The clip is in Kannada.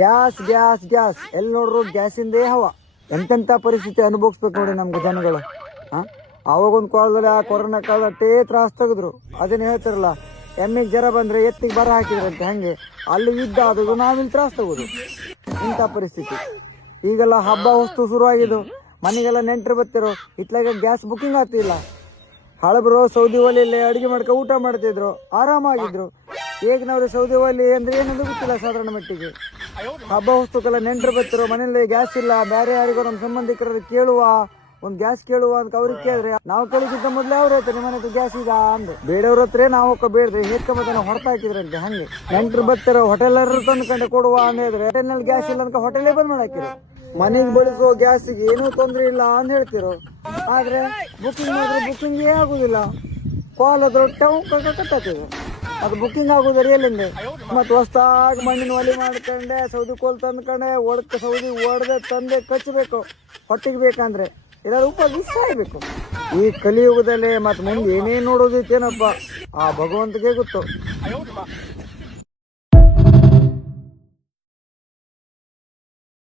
ಗ್ಯಾಸ್ ಗ್ಯಾಸ್ ಗ್ಯಾಸ್ ಎಲ್ಲಿ ನೋಡ್ರು ಗ್ಯಾಸಿಂದೇ ಹವ. ಎಂತೆಂತ ಪರಿಸ್ಥಿತಿ ಅನುಭವಿಸ್ಬೇಕು ನೋಡಿ ನಮ್ಗೆ ಜನಗಳು. ಅವಾಗೊಂದು ಕಾಲದಲ್ಲಿ ಆ ಕೊರೋನಾ ಕಾಲ ಅಷ್ಟೇ ತ್ರಾಸ ತೆಗೆದ್ರು. ಅದನ್ನ ಹೇಳ್ತಾರಲ್ಲ, ಎಮ್ಮಿಗೆ ಜ್ವರ ಬಂದ್ರೆ ಎತ್ತಿಗೆ ಬರ ಹಾಕಿದ್ರಂತೆ, ಹಂಗೆ ಅಲ್ಲಿ ಯುದ್ಧ ಆದದು, ನಾವಿಲ್ಲಿ ತ್ರಾಸ ತಗೋದು. ಇಂಥ ಪರಿಸ್ಥಿತಿ. ಈಗೆಲ್ಲ ಹಬ್ಬ ವಸ್ತು ಶುರುವಾಗಿದ್ದು, ಮನೆಗೆಲ್ಲ ನೆಂಟರು ಬರ್ತಿರೋ, ಇತ್ಲಾಗ ಗ್ಯಾಸ್ ಬುಕಿಂಗ್ ಆಗ್ತಿಲ್ಲ. ಹಳಬರು ಸೌದಿ ಒಲೆಯಲ್ಲಿ ಅಡುಗೆ ಮಾಡ್ಕೊ ಊಟ ಮಾಡ್ತಿದ್ರು, ಆರಾಮಾಗಿದ್ರು. ಈಗ ನಾವು ಸೌದಿ ಒಲೆ ಅಂದ್ರೆ ಏನಂದ್ರೆ ಗೊತ್ತಿಲ್ಲ ಸಾಧಾರಣ ಮಟ್ಟಿಗೆ. ಹಬ್ಬ ವಸ್ತುಕ್ಕೆಲ್ಲ ನೆಂಟರು ಬರ್ತಿರೋ, ಮನೆಯಲ್ಲಿ ಗ್ಯಾಸ್ ಇಲ್ಲ, ಬೇರೆ ಯಾರಿಗೋ ನಮ್ಮ ಸಂಬಂಧಿಕರಲ್ಲಿ ಕೇಳುವ, ಒಂದ್ ಗ್ಯಾಸ್ ಕೇಳುವ ಅಂತ ಅವ್ರಿಗೆ ಕೇಳಿದ್ರೆ, ನಾವು ಕೇಳಿಕ್ಕಿಂತ ಮೊದ್ಲೇ ಅವ್ರ ಹತ್ರ ನಿಮ್ಮ ಮನೆ ಗ್ಯಾಸ್ ಈಗ ಅಂದು ಬೇಡವ್ರ ಹತ್ರ ನಾವು ಬೇಡ್ರಿ ಹೇತ್ಕೊಂಬತ್ತನ ಹೊರತ ಹಾಕಿದ್ರಂತೆ. ಹಂಗೆ ನೆಂಟರು ಬರ್ತಿರೋ, ಹೋಟೆಲ್ ತಂದ್ಕೊಂಡೆ ಕೊಡುವ ಅಂತ ಹೇಳಿದ್ರೆ ಹೋಟೆಲ್ ನಲ್ಲಿ ಗ್ಯಾಸ್ ಇಲ್ಲ ಅಂತ ಹೋಟೆಲೇ ಬಂದ್ ಮಾಡಾಕಿರೋ. ಮನೆಗೆ ಬಳಸೋ ಗ್ಯಾಸಿಗೆ ಏನೂ ತೊಂದ್ರೆ ಇಲ್ಲ ಅಂತ ಹೇಳ್ತಿರೋ, ಆದ್ರೆ ಬುಕಿಂಗ್ ಮಾಡಿದ್ರೆ ಬುಕಿಂಗ್ ಆಗುದಿಲ್ಲ. ಕಾಲ್ ಅದ್ರ ಕಟ್ಟಾಕಿದ್ರು, ಅದು ಬುಕಿಂಗ್ ಆಗುದ್ರೆ ಎಲ್ಲಿಂದ. ಮತ್ ಹೊಸ್ತಾಗಿ ಮಣ್ಣಿನ ಒಲೆ ಮಾಡ್ಕೊಂಡೆ, ಸೌದಿ ಕೋಲ್ ತಂದ್ಕೊಂಡೆ, ಸೌದಿ ಒಡೆದೆ ತಂದೆ ಕಚ್ಚಬೇಕು ಹೊಟ್ಟಿಗೆ ಬೇಕಂದ್ರೆ, ಎಲ್ಲರೂ ಉಪವಾಸ ಸಾಯ್ಬೇಕು. ಈ ಕಲಿಯುಗದಲ್ಲಿ ಮತ್ ಮುಂದೆ ಏನೇನ್ ನೋಡೋದಿತ್ತೇನಪ್ಪ, ಆ ಭಗವಂತಗೆ ಗೊತ್ತು.